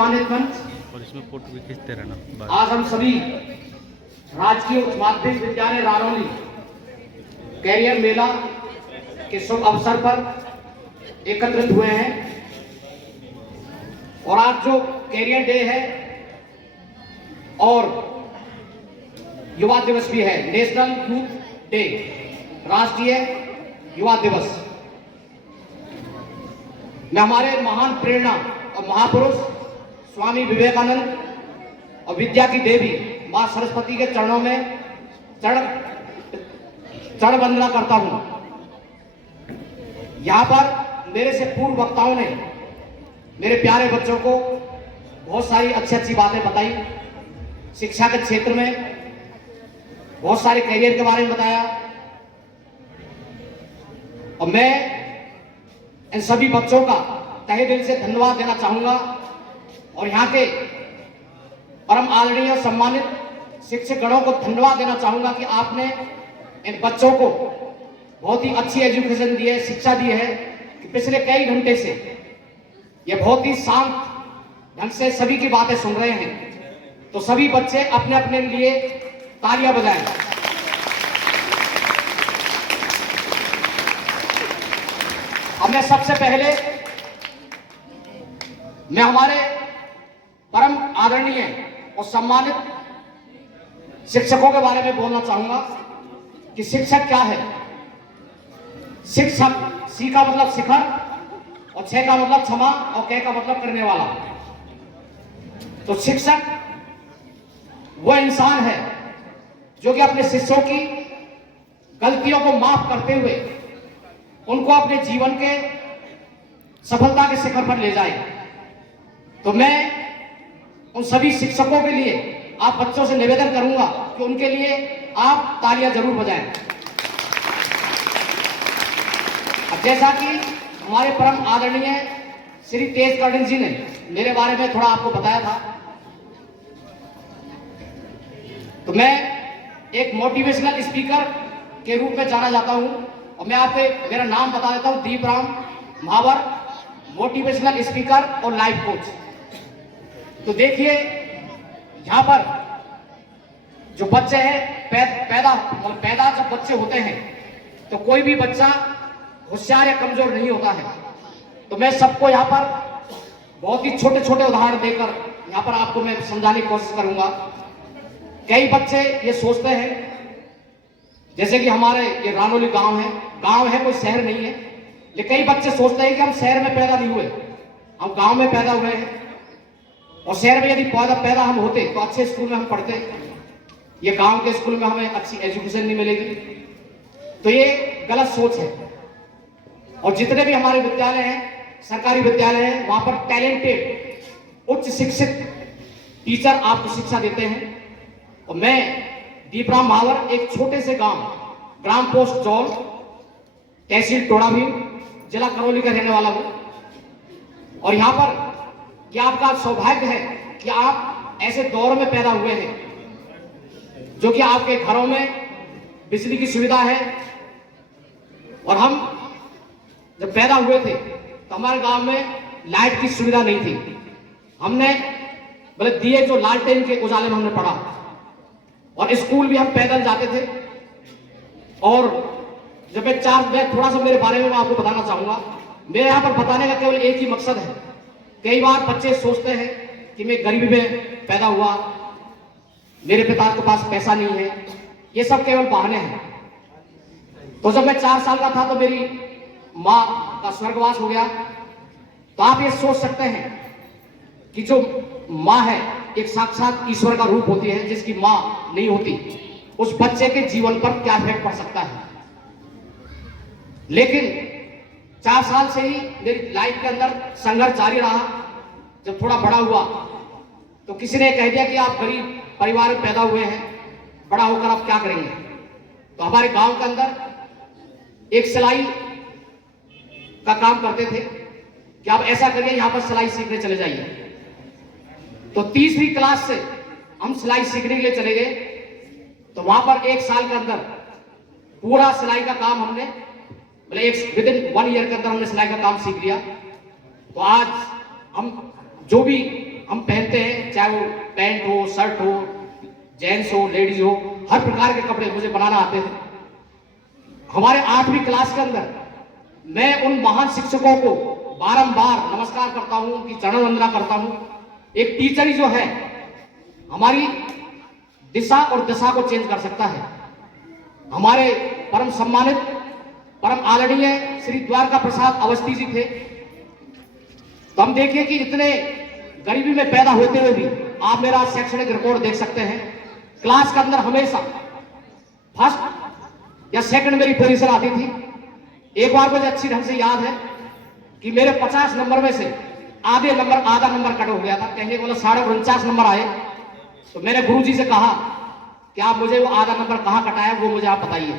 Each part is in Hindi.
सम्मानित मंच और इसमें फोटो भी खींचते रहना। आज हम सभी राजकीय उच्च माध्यमिक विद्यालय रारौली कैरियर मेला के शुभ अवसर पर एकत्रित हुए हैं और आज जो कैरियर डे है और युवा दिवस भी है, नेशनल यूथ डे, राष्ट्रीय युवा दिवस में हमारे महान प्रेरणा और महापुरुष स्वामी विवेकानंद और विद्या की देवी मां सरस्वती के चरणों में चरण वंदना करता हूं। यहां पर मेरे से पूर्व वक्ताओं ने मेरे प्यारे बच्चों को बहुत सारी अच्छी अच्छी बातें बताई, शिक्षा के क्षेत्र में बहुत सारे करियर के बारे में बताया और मैं इन सभी बच्चों का तहे दिल से धन्यवाद देना चाहूंगा और यहाँ के परम आदरणीय और सम्मानित शिक्षक गणों को धन्यवाद देना चाहूंगा कि आपने इन बच्चों को बहुत ही अच्छी एजुकेशन दी है, शिक्षा दी है कि पिछले कई घंटे से ये बहुत ही शांत ढंग से सभी की बातें सुन रहे हैं। तो सभी बच्चे अपने अपने लिए तालियां बजाएं। अब मैं सबसे पहले मैं हमारे परम आदरणीय और सम्मानित शिक्षकों के बारे में बोलना चाहूंगा कि शिक्षक क्या है। शिक्षक सी का मतलब शिखर और छ का मतलब क्षमा और क का मतलब करने वाला। तो शिक्षक वह इंसान है जो कि अपने शिष्यों की गलतियों को माफ करते हुए उनको अपने जीवन के सफलता के शिखर पर ले जाए। तो मैं उन सभी शिक्षकों के लिए आप बच्चों से निवेदन करूंगा कि उनके लिए आप तालियां जरूर बजाएं। अब जैसा कि हमारे परम आदरणीय श्री तेज कर्णिक जी ने मेरे बारे में थोड़ा आपको बताया था, तो मैं एक मोटिवेशनल स्पीकर के रूप में जाना जाता हूं और मैं आपको मेरा नाम बता देता हूं, दीपराम महावर, मोटिवेशनल स्पीकर और लाइफ कोच। तो देखिए यहां पर जो बच्चे हैं पैदा जब बच्चे होते हैं तो कोई भी बच्चा होशियार या कमजोर नहीं होता है। तो मैं सबको यहाँ पर बहुत ही छोटे छोटे उदाहरण देकर यहाँ पर आपको मैं समझाने की कोशिश करूंगा। कई बच्चे ये सोचते हैं, जैसे कि हमारे ये रानौली गांव है, कोई शहर नहीं है, लेकिन कई बच्चे सोचते हैं कि हम शहर में पैदा नहीं हुए, हम गांव में पैदा हुए हैं और शहर में यदि पैदा हम होते तो अच्छे स्कूल में हम पढ़ते, ये गांव के स्कूल में हमें अच्छी एजुकेशन नहीं मिलेगी। तो ये गलत सोच है। और जितने भी हमारे विद्यालय हैं, सरकारी विद्यालय हैं, वहां पर टैलेंटेड उच्च शिक्षित टीचर आपको शिक्षा देते हैं। और मैं दीपराम महावर एक छोटे से गांव ग्राम पोस्ट जौल, तहसील टोड़ाभीम, जिला करौली का रहने वाला हूं। और यहां पर क्या आपका सौभाग्य है कि आप ऐसे दौर में पैदा हुए हैं जो कि आपके घरों में बिजली की सुविधा है। और हम जब पैदा हुए थे तो हमारे गांव में लाइट की सुविधा नहीं थी। हमने बोले दिए जो लालटेन के उजाले में हमने पढ़ा और स्कूल भी हम पैदल जाते थे। और जब मैं थोड़ा सा मेरे बारे में मैं आपको बताना चाहूंगा। मेरे यहाँ पर बताने का केवल एक ही मकसद है। कई बार बच्चे सोचते हैं कि मैं गरीबी में पैदा हुआ, मेरे पिता के पास पैसा नहीं है, ये सब केवल बहाने हैं। तो जब मैं 4 साल का था तो मेरी माँ का स्वर्गवास हो गया। तो आप ये सोच सकते हैं कि जो माँ है एक साक्षात ईश्वर का रूप होती है, जिसकी माँ नहीं होती उस बच्चे के जीवन पर क्या इफेक्ट पड़ सकता है। लेकिन 4 साल से ही मेरी लाइफ के अंदर संघर्ष जारी रहा। जब थोड़ा बड़ा हुआ तो किसी ने कह दिया कि आप गरीब परिवार में पैदा हुए हैं, बड़ा होकर आप क्या करेंगे। तो हमारे गांव के अंदर एक सिलाई का काम करते थे कि आप ऐसा करिए, यहां पर सिलाई सीखने चले जाइए। तो तीसरी क्लास से हम सिलाई सीखने के लिए चले गए। तो वहां पर 1 साल के अंदर पूरा सिलाई का काम हमने विदिन 1 ईयर के अंदर हमने सिलाई का काम सीख लिया। तो आज हम जो भी हम पहनते हैं, चाहे वो पैंट हो, शर्ट हो, जेंट्स हो, लेडीज हो, हर प्रकार के कपड़े मुझे बनाना आते थे। हमारे 8वीं क्लास के अंदर मैं उन महान शिक्षकों को बारंबार नमस्कार करता हूं, उनकी चरण वंदना करता हूं। एक टीचर ही जो है हमारी दिशा और दशा को चेंज कर सकता है। हमारे परम सम्मानित, परम आदरणीय श्री द्वारका प्रसाद अवस्थी जी थे। तो हम देखिए कि इतने गरीबी में पैदा होते हुए भी आप मेरा शैक्षणिक रिकॉर्ड देख सकते हैं। क्लास के अंदर हमेशा फर्स्ट या सेकंड मेरी पोजीशन आती थी। एक बार मुझे अच्छी ढंग से याद है कि मेरे 50 नंबर में से आधा नंबर कट हो गया था। कहने को 49.5 नंबर आए। तो मैंने गुरुजी से कहा कि आप मुझे वो आधा नंबर कहाँ कटा है वो मुझे आप बताइए।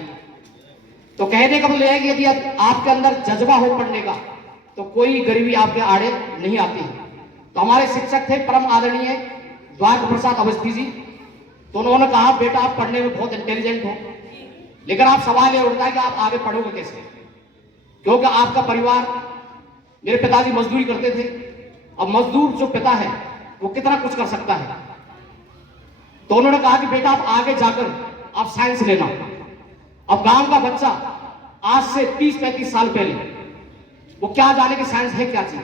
तो कहने का मतलब है कि यदि आपके अंदर जज्बा हो पढ़ने का तो कोई गरीबी आपके आड़े नहीं आती है। तो हमारे शिक्षक थे परम आदरणीय द्वारका प्रसाद अवस्थी जी। तो उन्होंने कहा बेटा आप पढ़ने में बहुत इंटेलिजेंट हो, लेकिन आप सवाल ये उठता है कि आप आगे पढ़ोगे कैसे, क्योंकि आपका परिवार, मेरे पिताजी मजदूरी करते थे। अब मजदूर जो पिता है वो कितना कुछ कर सकता है। तो उन्होंने कहा कि बेटा आप आगे जाकर आप साइंस लेना। अब गांव का बच्चा आज से 30-35 साल पहले वो क्या जाने कि साइंस है क्या चीज।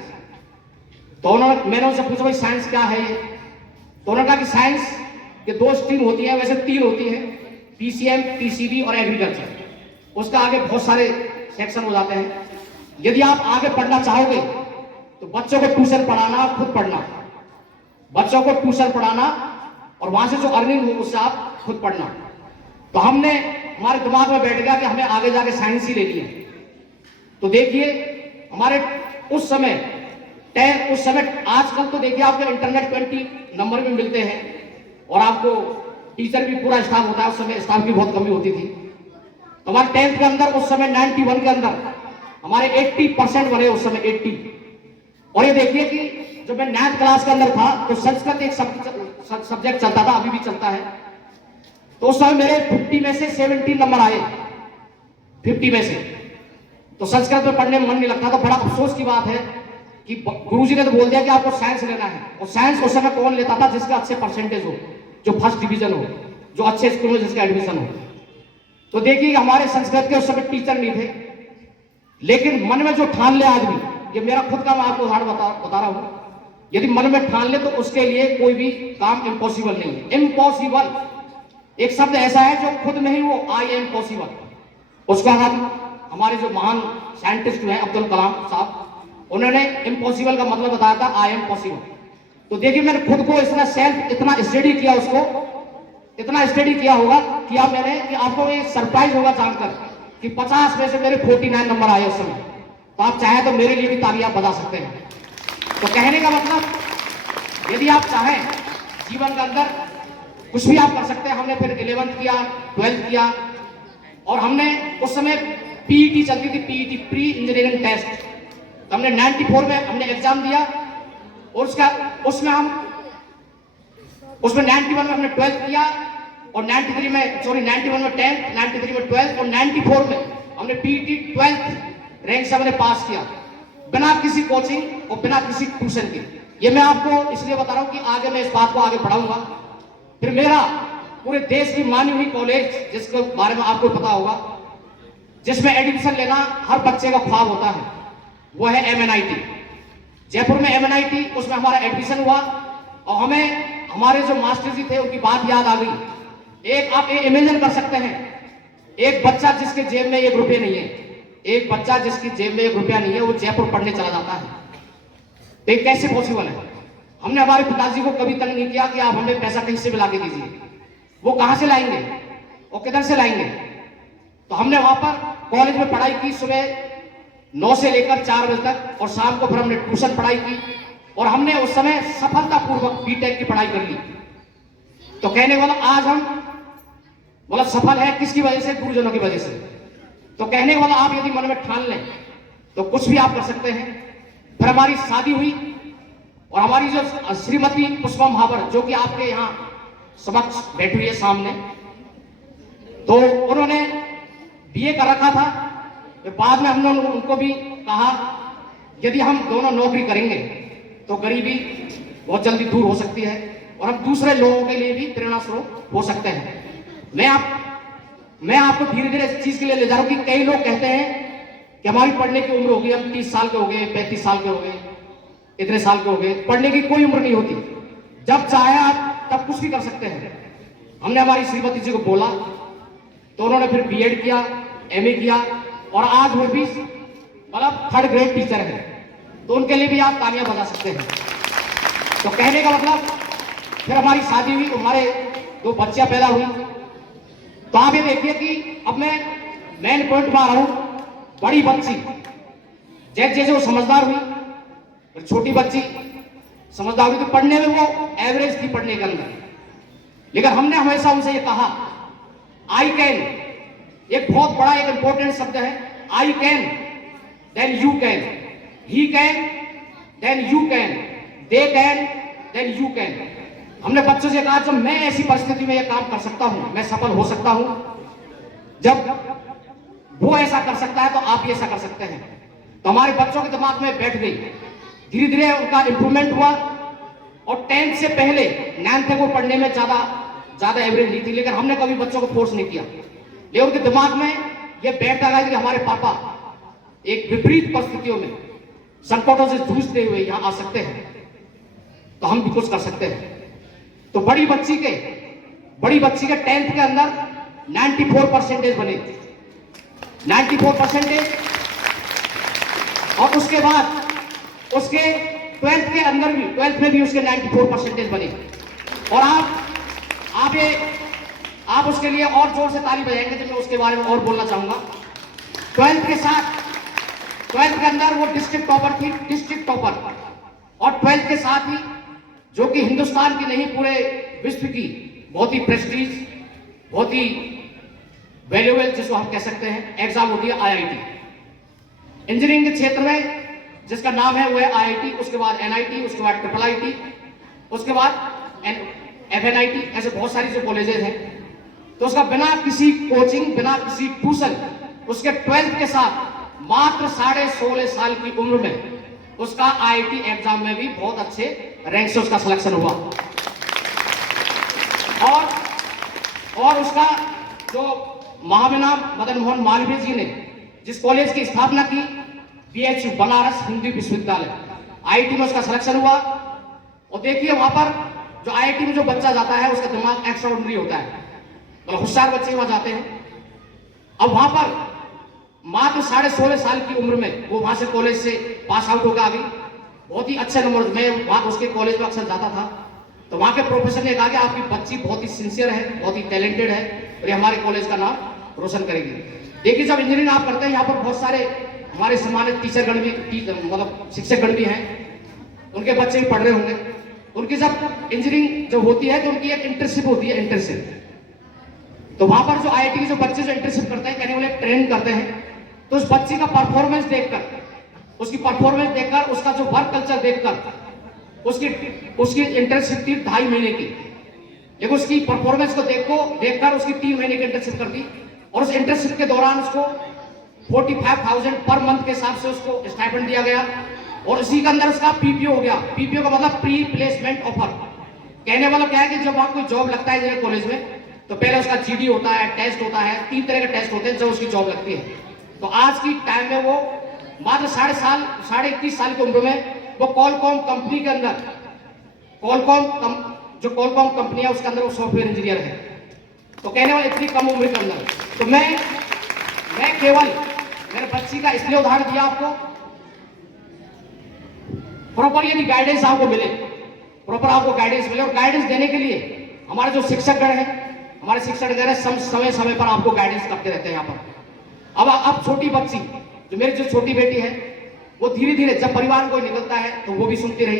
तो मैंने उनसे पूछा भाई साइंस क्या है ये। तो उन्होंने कहा कि साइंस के 2 स्ट्रीम होती है, वैसे 3 होती है, पीसीएम, पीसीबी और एग्रीकल्चर। उसका आगे बहुत सारे सेक्शन हो जाते हैं। यदि आप आगे पढ़ना चाहोगे तो बच्चों को ट्यूशन पढ़ाना, खुद पढ़ना, बच्चों को ट्यूशन पढ़ाना और वहां से जो अर्निंग हो उससे आप खुद पढ़ना। तो हमने, हमारे दिमाग में बैठ गया कि हमें आगे जाके साइंस ही लेनी है। तो देखिए हमारे उस समय आजकल तो देखिए आपको इंटरनेट 20 नंबर भी मिलते हैं और आपको टीचर भी पूरा स्टाफ होता है। उस समय स्टाफ की बहुत कमी होती थी। तो हमारे 10th के अंदर उस समय 91 के अंदर हमारे 80% बने उस समय 80। और ये देखिए कि जब मैं 9th क्लास के अंदर था तो संस्कृत एक सब्जेक्ट चलता था, अभी भी चलता है। तो उस समय मेरे 50 में से 17 नंबर आए, 50 में से। तो संस्कृत में पढ़ने में मन नहीं लगता। तो बड़ा अफसोस की बात है कि गुरुजी ने तो बोल दिया कि आपको साइंस लेना है। और साइंस उस समय कौन लेता था? जिसका अच्छे परसेंटेज हो, जो फर्स्ट डिवीजन हो, जो अच्छे स्कूल में जिसका एडमिशन हो। तो देखिए हमारे संस्कृत के उस समय टीचर नहीं थे, लेकिन मन में जो ठान ले आदमी, ये मेरा खुद का मैं आपको उदाहरण बता रहा हूं, यदि मन में ठान ले तो उसके लिए कोई भी काम इम्पॉसिबल नहीं है। इम्पॉसिबल एक शब्द ऐसा है जो खुद नहीं, वो आई एम पॉसिबल। उसका हमारे जो महान साइंटिस्ट हैं अब्दुल कलाम साहब, उन्होंने इम्पॉसिबल का मतलब बताया था आई एम पॉसिबल। तो देखिए मैंने खुद को इतना स्टडी किया, उसको इतना स्टडी किया मैंने कि आपको ये सरप्राइज होगा जानकर कि 50 में से मेरे 49 नंबर आए उस समय। तो आप चाहे तो मेरे लिए भी तालियां बजा सकते हैं। तो कहने का मतलब यदि आप चाहें जीवन के अंदर कुछ भी आप कर सकते हैं। हमने फिर 11th किया, 12th किया और हमने उस समय पीईटी चलती थी, पीईटी प्री इंजीनियरिंग टेस्ट। तो हमने 94 में हमने एग्जाम दिया और उसमें 91 में हमने 12th किया और 91 में 10th, 93 में 12th और 94 में हमने पीईटी 12th रैंक से हमने पास किया, बिना किसी कोचिंग और बिना किसी ट्यूशन के। ये मैं आपको इसलिए बता रहा हूं कि आगे मैं इस बात को आगे बढ़ाऊंगा। फिर मेरा पूरे देश की मानी हुई कॉलेज, जिसके बारे में आपको पता होगा, जिसमें एडमिशन लेना हर बच्चे का ख्वाब होता है, वो है MNIT। जयपुर में MNIT, उसमें हमारा एडमिशन हुआ और हमें हमारे जो मास्टर जी थे उनकी बात याद आ गई। एक आप इमेजिन कर सकते हैं, एक बच्चा जिसके जेब में 1 रुपये नहीं है, एक बच्चा जिसकी जेब में 1 रुपया नहीं है, वो जयपुर पढ़ने चला जाता है। तो ये कैसे पॉसिबल है? हमने हमारे पिताजी को कभी तंग नहीं किया कि आप हमें पैसा कहीं से भी ला के दीजिए। वो कहां से लाएंगे और किधर से लाएंगे? तो हमने वहां पर कॉलेज में पढ़ाई की, सुबह 9 से लेकर 4 बजे तक, और शाम को फिर हमने ट्यूशन पढ़ाई की और हमने उस समय सफलतापूर्वक बीटेक की पढ़ाई कर ली। तो कहने वाला आज हम मतलब सफल है किसकी वजह से? गुरुजनों की वजह से। तो कहने वाला आप यदि मन में ठान लें तो कुछ भी आप कर सकते हैं। फिर हमारी शादी हुई और हमारी जो श्रीमती पुष्पा महावर, जो कि आपके यहाँ समक्ष बैठी हुई है सामने, तो उन्होंने बीए कर रखा था। तो बाद में हमने उनको भी कहा यदि हम दोनों नौकरी करेंगे तो गरीबी बहुत जल्दी दूर हो सकती है और हम दूसरे लोगों के लिए भी प्रेरणा स्रोत हो सकते हैं। मैं आपको धीरे धीरे इस चीज के लिए ले जा रहा हूं कि कई लोग कहते हैं कि हमारी पढ़ने की उम्र होगी, हम 30 साल के हो गए, 35 साल के हो गए, इतने साल के हो गए। पढ़ने की कोई उम्र नहीं होती, जब चाहे आप तब कुछ भी कर सकते हैं। हमने हमारी श्रीमती जी को बोला तो उन्होंने फिर बीएड किया, एमए किया और आज वो भी मतलब 3rd ग्रेड टीचर है, तो उनके लिए भी आप तालियां बजा सकते हैं। तो कहने का मतलब फिर हमारी शादी हुई, हमारे 2 बच्चियां पैदा हुई। तो आप ये देखिए कि अब मैं मेन पॉइंट में आ रहा हूं। बड़ी बच्ची जैसे जैसे वो समझदार हुई, फिर छोटी बच्ची समझदार हुई, तो पढ़ने में वो एवरेज थी पढ़ने के अंदर। लेकिन हमने हमेशा उनसे ये कहा आई कैन, एक बहुत बड़ा एक इंपॉर्टेंट शब्द है, I can then you can, he can then you can, they can then you can. हमने बच्चों से कहा जब मैं ऐसी परिस्थिति में यह काम कर सकता हूं, मैं सफल हो सकता हूं, जब वो ऐसा कर सकता है तो आप भी ऐसा कर सकते हैं। तो हमारे बच्चों के दिमाग में बैठ गई, धीरे धीरे उनका इंप्रूवमेंट हुआ और 10th से पहले 9th तक वो पढ़ने में ज्यादा एवरेज नहीं थी, लेकिन हमने कभी बच्चों को फोर्स नहीं किया। लेकिन उनके दिमाग में ये बैठता गया कि हमारे पापा एक विपरीत परिस्थितियों में संकटों से जूझते हुए यहां आ सकते हैं, तो हम भी कुछ कर सकते हैं। तो बड़ी बच्ची के 10th के अंदर 94% बने, 94%। और उसके बाद उसके 12th के अंदर भी 12th में भी उसके 94% बने। और आप उसके लिए और जोर से ताली बजाएंगे तो मैं उसके बारे में और बोलना चाहूंगा। 12th के अंदर वो डिस्ट्रिक्ट टॉपर थी, डिस्ट्रिक्ट टॉपर। और 12th के साथ ही जो कि हिंदुस्तान की नहीं पूरे विश्व की बहुत ही प्रेस्टीज, बहुत ही वैल्यूएबल जिसको हम कह सकते हैं एग्जाम होती है आईआईटी। इंजीनियरिंग के क्षेत्र में जिसका नाम है वो है आईआईटी, उसके बाद एनआईटी, उसके बाद IIIT, उसके बाद FNIT, ऐसे बहुत सारी जो कॉलेजेस हैं। तो उसका बिना किसी कोचिंग, बिना किसी ट्यूशन, उसके 12th के साथ मात्र 16.5 साल की उम्र में उसका आईआईटी एग्जाम में भी बहुत अच्छे रैंक से उसका सिलेक्शन हुआ। और उसका जो महामना मदन मोहन मालवीय जी ने जिस कॉलेज की स्थापना की, BHU बनारस हिंदू विश्वविद्यालय, आईआईटी में उसका सिलेक्शन हुआ। और देखिए वहां पर जो आईआईटी में जो बच्चा जाता है उसका दिमाग एक्स्ट्राऑर्डिनरी होता है, मतलब होशियार बच्चे वहां जाते हैं। अब वहां पर मात्र 16.5 साल की उम्र में वो वहां से कॉलेज से पास आउट होकर आ गई, बहुत ही अच्छे नंबर। मैं वहां उसके कॉलेज में अक्सर जाता था, तो वहां के प्रोफेसर ने कहा कि आपकी बच्ची बहुत ही सिंसियर है, बहुत ही टैलेंटेड है और ये हमारे कॉलेज का नाम रोशन करेगी। देखिए जब इंजीनियरिंग आप करते हैं, यहाँ पर बहुत सारे हमारे सम्मानित टीचरगण भी, मतलब शिक्षकगण भी हैं, उनके बच्चे भी पढ़ रहे होंगे। उनकी जब इंजीनियरिंग जब होती है तो उनकी एक इंटर्नशिप होती है, इंटर्नशिप। तो वहां पर जो आईआईटी के जो बच्चे जो इंटर्नशिप करते हैं, कहने वाले ट्रेन करते हैं, तो उस बच्चे का परफॉर्मेंस देखकर, उसकी परफॉर्मेंस देखकर, उसका जो वर्क कल्चर देखकर, उसकी इंटर्नशिप थी 2.5 महीने की, लेकिन उसकी परफॉर्मेंस को देखकर उसकी 3 महीने की इंटर्नशिप कर दी। और उस इंटर्नशिप के दौरान उसको 45,000 पर मंथ के हिसाब से उसको स्टाइपेंड दिया गया। और उसी के अंदर उसका पीपीओ हो गया। पीपीओ का मतलब प्री प्लेसमेंट ऑफर। कहने वाला क्या है कि जब वहां कोई जॉब लगता है इंजीनियरिंग कॉलेज में, तो पहले उसका जीडी होता है, टेस्ट होता है, 3 तरह के टेस्ट होते हैं जब उसकी जॉब लगती है। तो आज की टाइम में वो मात्र 21 साल की उम्र में वो कॉलकॉम कंपनी के अंदर, जो कॉलकॉम कंपनी है उसके अंदर वो सॉफ्टवेयर इंजीनियर है। तो कहने वाले इतनी कम उम्र के अंदर, तो मैं केवल मेरे बच्ची का इसलिए उदाहरण दिया आपको, प्रॉपर यदि गाइडेंस आपको मिले, प्रॉपर आपको गाइडेंस मिले, और गाइडेंस देने के लिए हमारे जो शिक्षकगण हैं, हमारे शिक्षकगण समय समय पर आपको गाइडेंस करते रहते हैं यहाँ पर। अब छोटी बच्ची, जो मेरी जो छोटी बेटी है, वो धीरे धीरे जब परिवार में कोई निकलता है तो वो भी सुनती रही।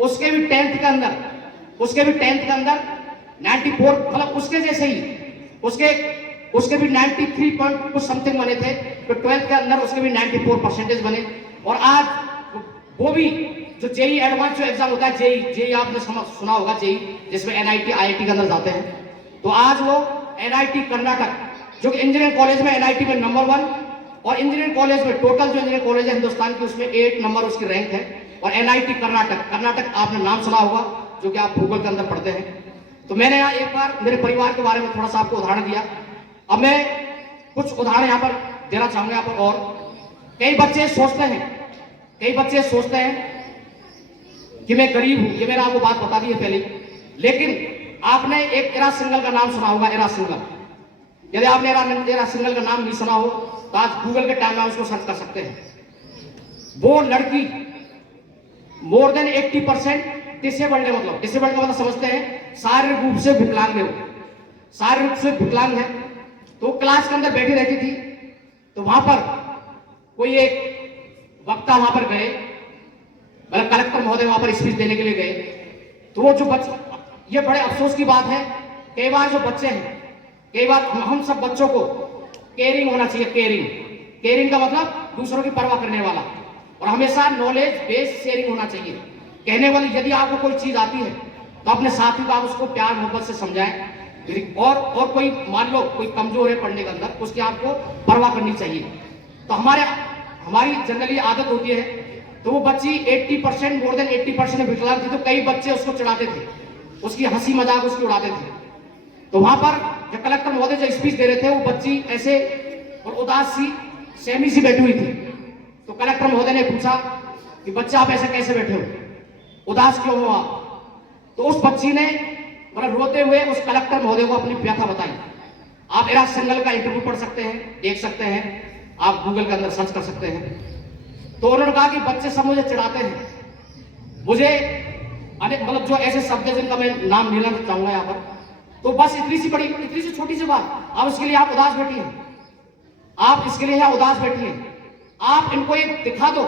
उसके भी 10th के अंदर 94, मतलब उसके जैसे ही उसके भी 93 पॉइंट कुछ समथिंग बने थे। तो 12th के अंदर उसके भी 94% बने। और आज वो भी जो जेई एडवांस जो एग्जाम होता है, जेई आपने सुना होगा, जेई जिसमें एनआईटी आईआईटी के अंदर जाते हैं, तो आज वो एनआईटी कर्नाटक, जो कि इंजीनियरिंग कॉलेज में एनआईटी में नंबर 1, और इंजीनियरिंग कॉलेज में टोटल जो इंजीनियरिंग कॉलेज है हिंदुस्तान की, उसमें 8 नंबर उसकी रैंक है। और NIT कर्नाटक आपने नाम सुना होगा, जो कि आप गूगल के अंदर पढ़ते हैं। तो मैंने यहाँ एक बार मेरे परिवार के बारे में थोड़ा सा आपको उदाहरण दिया। अब मैं कुछ उदाहरण यहाँ पर देना चाहूंगा यहाँ पर। और कई बच्चे सोचते हैं कि मैं गरीब हूं, ये मैंने आपको बात बता दी है पहले, लेकिन आपने एक एरा सिंगल का नाम सुना होगा। एरा सिंगल, यदि आपने एरा सिंगल का नाम नहीं सुना हो तो आज गूगल के टाइम में उसको सर्च कर सकते हैं। वो लड़की मोर देन 80% डिसेबल्ड है। मतलब डिसेबल्ड का मतलब समझते हैं, शारीरिक रूप से विकलांग है। शारीरिक रूप से विकलांग है। तो क्लास के अंदर बैठी रहती थी। तो वहां पर कोई एक वक्ता वहां पर गए, मतलब कलेक्टर महोदय वहां पर स्पीच देने के लिए गए। तो वो जो बच्चे, ये बड़े अफसोस की बात है, कई बार जो बच्चे हैं, कई बार हम सब बच्चों को केयरिंग होना चाहिए। केयरिंग का मतलब दूसरों की परवाह करने वाला, और हमेशा नॉलेज बेस्ड शेयरिंग होना चाहिए। कहने वाली, यदि आपको कोई चीज आती है तो अपने साथी को आप उसको प्यार मोहब्बत से समझाएं। और कोई मान लो कोई कमजोर है पढ़ने के अंदर, उसकी आपको परवाह करनी चाहिए। तो हमारी जनरली आदत होती है। तो वो बच्ची 80% मोर देन 80% विकलांग थी। तो कई बच्चे उसको चिढ़ाते थे, उसकी हंसी मजाक उसकी उड़ाते थे। तो वहां पर जब कलेक्टर महोदय जो स्पीच दे रहे थे, वो बच्ची ऐसे और उदास सी सहमी सी बैठी हुई थी। तो कलेक्टर महोदय ने पूछा कि बच्चा आप ऐसे कैसे बैठे हो, उदास क्यों हो आप? तो उस बच्ची ने मतलब रोते हुए उस कलेक्टर महोदय को अपनी व्यथा बताई। आप एरा सिंगल का इंटरव्यू पढ़ सकते हैं, देख सकते हैं, आप गूगल के अंदर सर्च कर सकते हैं। तो उन्होंने कहा कि बच्चे सब मुझे चिढ़ाते हैं, मुझे अनेक मतलब जो ऐसे शब्द है जिनका मैं नाम नहीं लेना चाहूंगा यहाँ पर। तो बस इतनी सी छोटी सी बात, आप इसके लिए आप उदास बैठी हैं, आप इसके लिए यहाँ उदास बैठी हैं। आप इनको एक दिखा दो,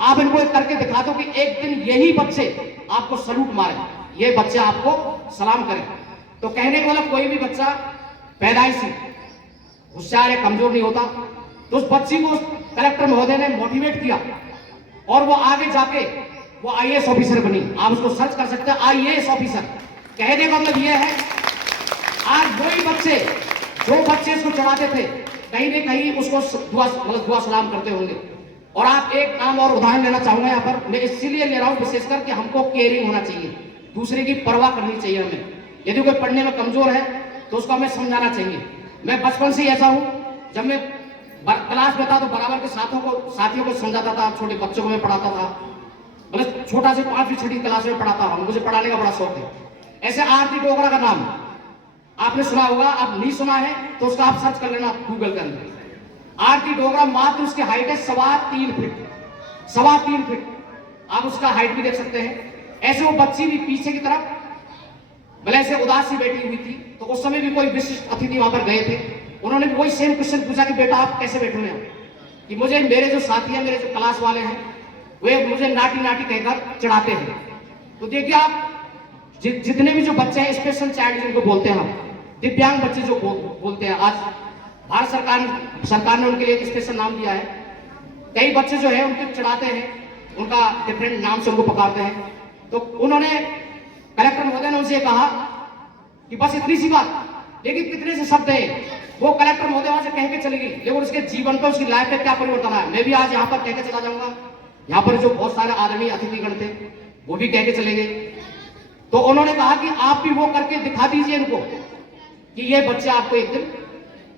आप इनको एक करके दिखा दो कि एक दिन यही बच्चे आपको सलूट मारे, ये बच्चे आपको सलाम करें। तो कहने का मतलब कोई भी बच्चा पैदाइशी होशियार या कमजोर नहीं होता। तो उस बच्ची को कलेक्टर महोदय ने मोटिवेट किया, और वो आगे जाके वो IAS ऑफिसर बनी। आप उसको सर्च कर सकते हैं, IAS ऑफिसर। कहने का मतलब ये है, आज वही बच्चे जो बच्चे इसको चढ़ाते थे, कहीं न कहीं उसको दुआ सलाम करते होंगे। और आप एक नाम और उदाहरण लेना चाहूंगा यहाँ पर, मैं इसीलिए ले रहा हूं विशेषकर कि हमको केयरिंग होना चाहिए, दूसरे की परवाह करनी चाहिए हमें। यदि कोई पढ़ने में कमजोर है तो उसको हमें समझाना चाहिए। मैं बचपन से ऐसा हूं, जब मैं क्लास में था तो बराबर के साथियों को समझाता था, छोटे बच्चों को मैं पढ़ाता था। मतलब छोटा से 5वीं 6वीं क्लास में पढ़ाता हूं, मुझे पढ़ाने का बड़ा शौक है। ऐसे आरती डोगरा का नाम आपने सुना होगा, आप नहीं सुना है तो उसका आप सर्च कर लेना गूगल के अंदर। आरती डोगरा, मात्र उसकी हाइट है 3.25 फीट। आप उसका हाइट भी देख सकते हैं। ऐसे वो बच्ची भी पीछे की तरफ भले ऐसे उदास सी बैठी हुई थी। तो उस समय भी कोई विशिष्ट अतिथि वहां पर गए थे, उन्होंने भी वही सेम क्वेश्चन पूछा कि बेटा आप कैसे बैठे हैं? कि मुझे मेरे जो साथी हैं, मेरे जो क्लास वाले हैं, वे मुझे नाटी कहकर चिढ़ाते हैं। तो देखिए आप जितने भी जो बच्चे हैं, स्पेशल चाइल्ड जिनको बोलते हैं हम, दिव्यांग बच्चे जो बोलते हैं, आज भारत सरकार ने उनके लिए एक स्पेशल नाम दिया है। कई बच्चे जो है उनको चिढ़ाते हैं, उनका डिफरेंट नाम से उनको पुकारते हैं। तो उन्होंने कलेक्टर महोदय ने उनसे कहा कि बस इतनी सी बात, लेकिन कितने से शब्द हैं। वो कलेक्टर महोदय वहां से कह के चली गई, लेकिन उसके जीवन पर, उसकी लाइफ में क्या परिवर्तन आया, मैं भी आज यहाँ पर कह के चला जाऊंगा। यहाँ पर जो बहुत सारे आदरणीय अतिथिगण थे वो भी कह के चले गए। तो उन्होंने कहा कि आप भी वो करके दिखा दीजिए इनको कि ये बच्चे आपको एक दिन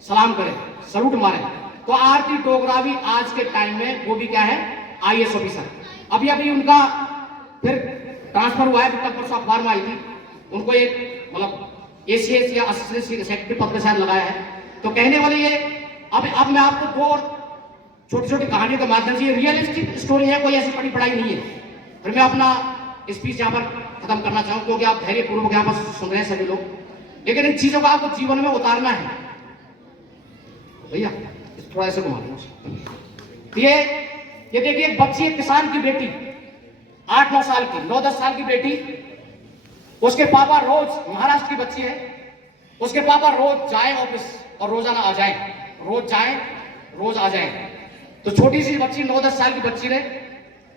सलाम करें, सलूट मारे। तो आरती डोगरा भी आज के टाइम में वो भी क्या है, IAS ऑफिसर। अभी उनका फिर ट्रांसफर हुआ है, तब परसों अखबार में आई थी। उनको एक मतलब ACS या असिस्टेंट सेक्रेटरी पद पे शायद लगाया है। तो कहने वाले ये, अब मैं आपको 2 और छोटी कहानियों के माध्यम से, ये रियलिस्टिक स्टोरी है, कोई ऐसी बड़ी पढ़ाई नहीं है। फिर मैं अपना स्पीच यहाँ पर खत्म करना चाहूँ, क्योंकि आप धैर्यपूर्वक यहाँ पर सुन रहे हैं सभी लोग, लेकिन इन चीजों को आपको जीवन में उतारना है। भैया थोड़ा ऐसे घुमा दो। ये देखिए, एक बच्ची, एक किसान की बेटी, 8-9 साल की, 9-10 साल की बेटी, उसके पापा रोज, महाराष्ट्र की बच्ची है, उसके पापा रोज जाए ऑफिस और रोजाना आ जाए, रोज जाए रोज आ जाए। तो छोटी सी बच्ची, 9-10 साल की बच्ची ने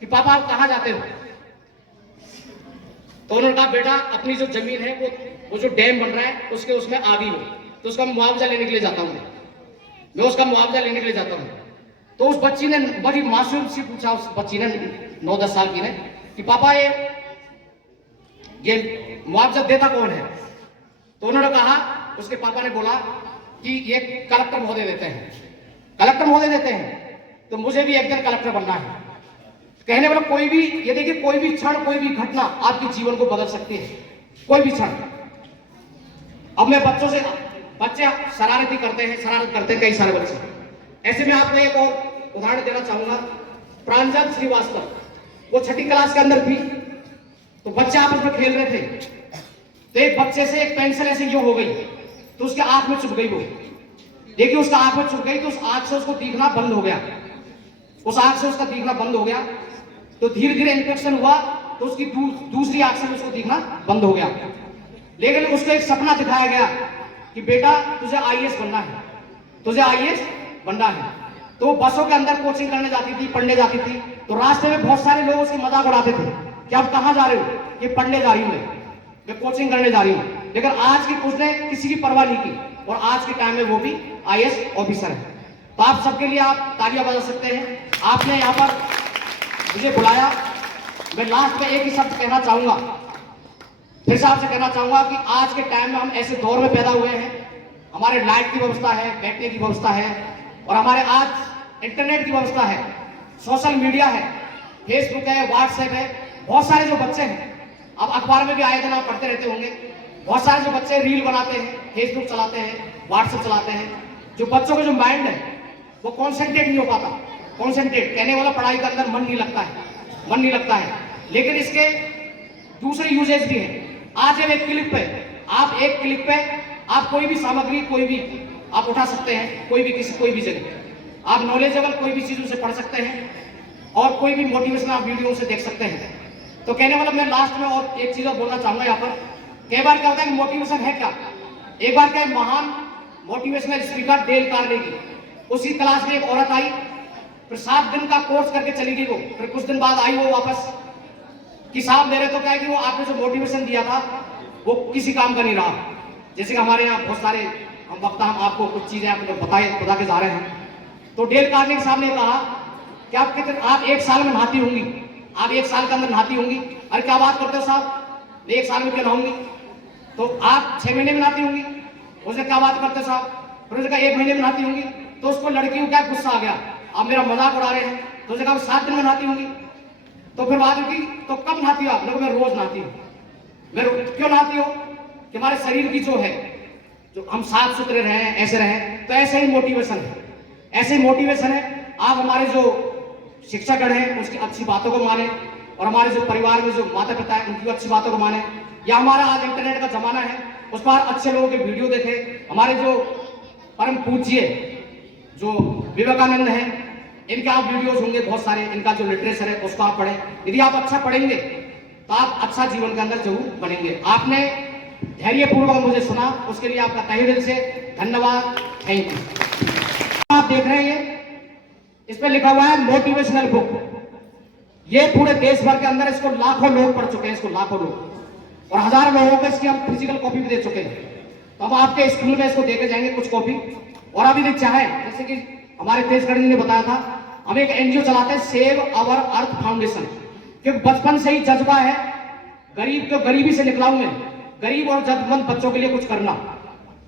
कि पापा आप कहाँ जाते हो? तो उन्होंने कहा बेटा अपनी जो जमीन है वो जो डैम बन रहा है उसमें आगी हो, तो उसका मुआवजा लेने के लिए जाता हूँ, मैं उसका मुआवजा लेने के लिए जाता हूँ। तो उस बच्ची ने बड़ी मासूम सी पूछा, उस बच्ची ने 9-10 साल की ने कि पापा ये मुआवजा देता कौन है? तो उन्होंने कहा, उसके पापा ने बोला कि ये कलेक्टर महोदय देते हैं। कलेक्टर महोदय देते हैं तो मुझे भी एक दिन कलेक्टर बनना है। कहने वाला कोई भी, ये देखिए, कोई भी क्षण, कोई भी घटना आपके जीवन को बदल सकती है, कोई भी क्षण। अब मैं बच्चों से, बच्चे शरारती करते हैं, शरारत करते हैं कई सारे बच्चे। ऐसे में आपको एक और उदाहरण देना चाहूंगा। प्रांजल श्रीवास्तव, वो 6ठी क्लास के अंदर थी, तो बच्चे आपस में खेल रहे थे, तो एक बच्चे से एक पेंसिल ऐसे यूं हो गई, तो उसके आंख में चुभ गई। वो देखिए, उसका आंख में चुभ गई तो उस आंख से उसको दिखना बंद हो गया, उस आंख से उसका दिखना बंद हो गया। तो धीरे धीरे इन्फेक्शन हुआ, तो उसकी दूसरी आंख से उसको दिखना बंद हो गया। लेकिन उसको एक सपना दिखाया गया कि बेटा तुझे आईएएस बनना है, तुझे आईएएस बनना है। तो बसों के अंदर कोचिंग करने जाती थी, पढ़ने जाती थी, तो रास्ते में बहुत सारे लोग उसकी मजाक उड़ाते थे कि आप कहाँ जा रहे हो? ये पढ़ने जा रही हूँ, मैं कोचिंग करने जा रही हूँ। लेकिन आज की उसने किसी की परवाह नहीं की, और आज के टाइम में वो भी आईएएस ऑफिसर है। तो आप सबके लिए आप तालियां बजा सकते हैं। आपने यहाँ पर मुझे बुलाया। मैं लास्ट में एक ही शब्द कहना चाहूंगा, फिर से आपसे कहना चाहूंगा कि आज के टाइम में हम ऐसे दौर में पैदा हुए हैं, हमारे लाइट की व्यवस्था है, बैठने की व्यवस्था है, और हमारे आज इंटरनेट की व्यवस्था है, सोशल मीडिया है, फेसबुक है, व्हाट्सएप है। बहुत सारे जो बच्चे हैं, अब अखबार में भी आए दिन आप पढ़ते रहते होंगे, बहुत सारे जो बच्चे रील बनाते हैं, फेसबुक चलाते हैं, व्हाट्सएप चलाते हैं। जो बच्चों का जो माइंड है वो कॉन्सेंट्रेट नहीं हो पाता। कॉन्सेंट्रेट कहने वाला, पढ़ाई के अंदर मन नहीं लगता है, मन नहीं लगता है। लेकिन इसके दूसरे यूजेज भी हैं। आज एक क्लिक पे, आप एक क्लिक पे आप कोई भी सामग्री, कोई भी आप उठा सकते हैं, कोई भी किसी, कोई भी जगह आप नॉलेजेबल कोई भी चीज उसे पढ़ सकते हैं, और कोई भी मोटिवेशनल आप वीडियो से देख सकते हैं। तो कहने वाला, मैं लास्ट में और एक चीज और बोलना चाहूंगा यहाँ पर। कई बार क्या होता है कि मोटिवेशन है क्या? एक बार क्या, महान मोटिवेशनल स्पीकर डेल कार्नेगी, उसी क्लास में एक औरत आई, फिर 7 दिन का कोर्स करके चली गई वो। फिर कुछ दिन बाद आई वो वापस कि साहब मेरे तो क्या है कि वो आपने जो मोटिवेशन दिया था वो किसी काम का नहीं रहा। जैसे कि हमारे यहाँ बहुत सारे हम वक्ता, हम आपको कुछ चीजें आपको बता के जा रहे हैं। तो डेल कार्नेगी साहब ने कहा कि आप 1 साल में नहाती होंगी, आप 1 साल के अंदर नहाती होंगी। अरे क्या बात करते हो साहब, मैं 1 साल में क्यों नहाऊंगी? तो आप 6 महीने में नहाती होंगी। उसने क्या बात करते हो साहब? फिर उसने कहा 1 महीने में नहाती होंगी। तो उसको लड़की को क्या गुस्सा आ गया, आप मेरा मजाक उड़ा रहे हैं। तो उसने कहा 7 दिन में नहाती होंगी। तो फिर बात होगी, तो कब नहाती हो आप? देखो मैं रोज नहाती हूँ। मैं क्यों नहाती हो? कि हमारे शरीर की जो है, जो हम साफ सुथरे रहें, ऐसे रहें। तो ऐसे ही मोटिवेशन है, ऐसे ही मोटिवेशन है। आप हमारे जो शिक्षकगण हैं उसकी अच्छी बातों को माने, और हमारे जो परिवार में जो माता पिता है उनकी अच्छी बातों को माने। या हमारा आज इंटरनेट का जमाना है, उस पर अच्छे लोगों के वीडियो देखें। हमारे जो परम पूज्य जो विवेकानंद हैं, इनके आप वीडियोस होंगे बहुत सारे, इनका जो लिटरेचर है उसको आप पढ़ें। यदि आप अच्छा पढ़ेंगे तो आप अच्छा जीवन के अंदर जरूर बनेंगे। आपने धैर्यपूर्वक मुझे सुना, उसके लिए आपका तहे दिल से धन्यवाद। Thank you. आप देख रहे हैं इस पर लिखा हुआ है मोटिवेशनल बुक। ये पूरे देश भर के अंदर इसको लाखों लोग पढ़ चुके हैं, इसको लाखों लोग, और हजारों लोगों को इसकी हम फिजिकल कॉपी भी दे चुके हैं। तो अब आपके स्कूल में इसको देके जाएंगे कुछ कॉपी। और अभी देख चाहे, जैसे कि हमारे तेजगढ़ जी ने बताया था, हम एक एनजीओ चलाते हैं, सेव अवर अर्थ फाउंडेशन। क्योंकि बचपन से ही जज्बा है गरीब को गरीबी से निकलाऊं मैं, गरीब और जरूरतमंद बच्चों के लिए कुछ करना।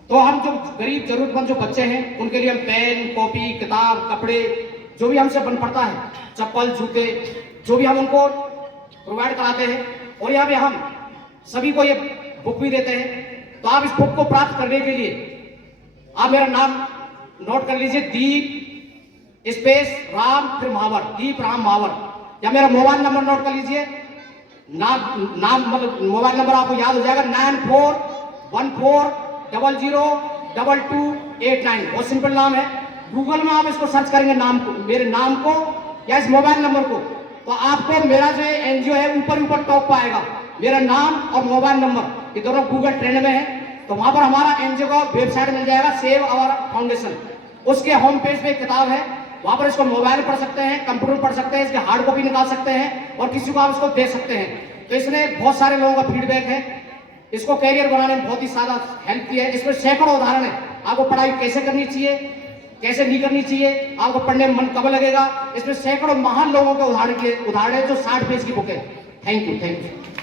तो हम जो गरीब जरूरतमंद जो बच्चे हैं उनके लिए हम पेन, कॉपी, किताब, कपड़े, जो भी हमसे बन पड़ता है, चप्पल, जूते, जो भी हम उनको प्रोवाइड कराते हैं। और यहाँ पे हम सभी को ये बुक भी देते हैं। तो आप इस बुक को प्राप्त करने के लिए आप मेरा नाम नोट कर लीजिए, दीप स्पेस राम फिर महावर, दीप राम महावर। या मेरा मोबाइल नंबर नोट कर लीजिए, नाम मतलब मोबाइल नंबर आपको याद हो जाएगा, 9414002289। बहुत सिंपल नाम है। गूगल में आप इसको सर्च करेंगे नाम को, मेरे नाम को या इस मोबाइल नंबर को, तो आपको मेरा जो एनजीओ है ऊपर टॉप पाएगा। मेरा नाम और मोबाइल नंबर ये दोनों गूगल ट्रेंड में है। तो वहां पर हमारा एनजीओ का वेबसाइट मिल जाएगा, सेव अवर फाउंडेशन। उसके होम पेज पे एक किताब है, वहां पर इसको मोबाइल पढ़ सकते हैं, कंप्यूटर पढ़ सकते हैं, इसकी हार्ड कॉपी निकाल सकते हैं, और किसी को आप इसको दे सकते हैं। तो इसने बहुत सारे लोगों का फीडबैक है, इसको कैरियर बनाने में बहुत ही ज्यादा हेल्प की है। इसमें सैकड़ों उदाहरण है, आपको पढ़ाई कैसे करनी चाहिए, कैसे नहीं करनी चाहिए, आपको पढ़ने में मन कब लगेगा। इसमें सैकड़ों महान लोगों के उदाहरण है, जो 60 पेज की बुक है। Thank you